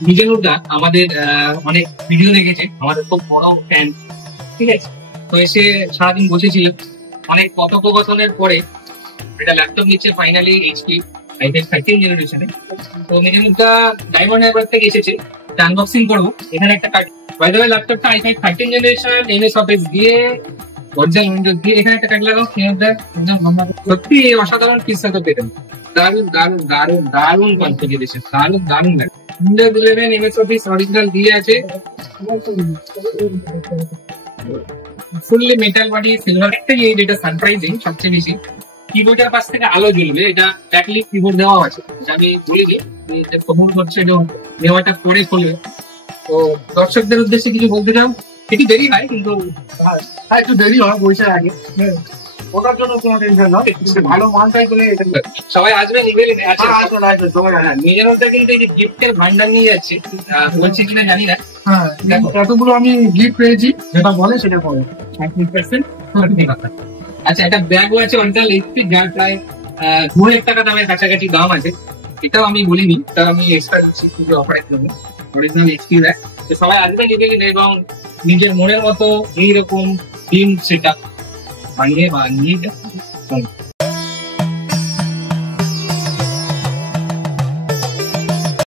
মিজানুরদা আমাদের অনেক ভিডিও দেখেছে, আমাদের খুব বড় ফ্যান। ঠিক আছে, তো এসে সারাদিন বসেছিল, অনেক কথোপকথনের পরে এটা ল্যাপটপ নিচ্ছে ফাইনালি এইচপি i5 13 জেনারেশনে। তো মিজানুরদা ডায়মন্ড হারবার থেকে এসেছে, আনবক্সিং করবো। এখানে একটা কার্ড, বাই দ্য ওয়ে ল্যাপটপটা i5 13 জেনারেশন এমএস অফিস দিয়ে অরিজিনাল উইন্ডোজ দিয়ে এখানে একটা কার্ড লাগাও। সত্যি অসাধারণ ফিচার পেতেন, দারুণ দারুণ দারুণ দারুণ কনফিগারেশন, দারুণ দারুণ লাগে। উইন্ডোজ 11 এমএস অফিস অরিজিনাল দিয়ে আছে, ফুললি মেটাল বডি, সিলভার। একটা জিনিস যেটা সারপ্রাইজিং সবচেয়ে বেশি, কিবোর্ডের পাশ থেকে আলো জ্বলবে। এটা ব্যাকলিট কিবোর্ড দেওয়া আছে, যেটা আমি বলিনি যে কখন হচ্ছে নেওয়াটা পরে খুলবে। তো দর্শকদের উদ্দেশ্যে কিছু বলতে চাও? একটু দেরি হয়, কিন্তু একটু দেরি হয় পয়সা আগে, ওটার জন্য কোনো টেনশন না। ভালো মালটাই করে সবাই আসবে নিবেলেন। আচ্ছা, নিজেরটা কিন্তু এই যে গিফটের ভান্ডার নিয়ে যাচ্ছে, বলছি কিনা জানি না। হ্যাঁ, এতগুলো আমি গিফট পেয়েছি, যেটা বলে সেটা করে 30%। আচ্ছা, একটা ব্যাগও আছে অরিজিনাল এইচপি, যার প্রায় 2000 টাকা দামের কাছাকাছি দাম আছে। এটাও আমি বলিনি, তাও আমি এক্সট্রা দিচ্ছি পুজো অফারের জন্য। Original HP bag. তো সবাই আসবে নিবেলেন এবং নিজের মনের মতো এইরকম টিম সেট আপ বানিয়ে বা নিয়ে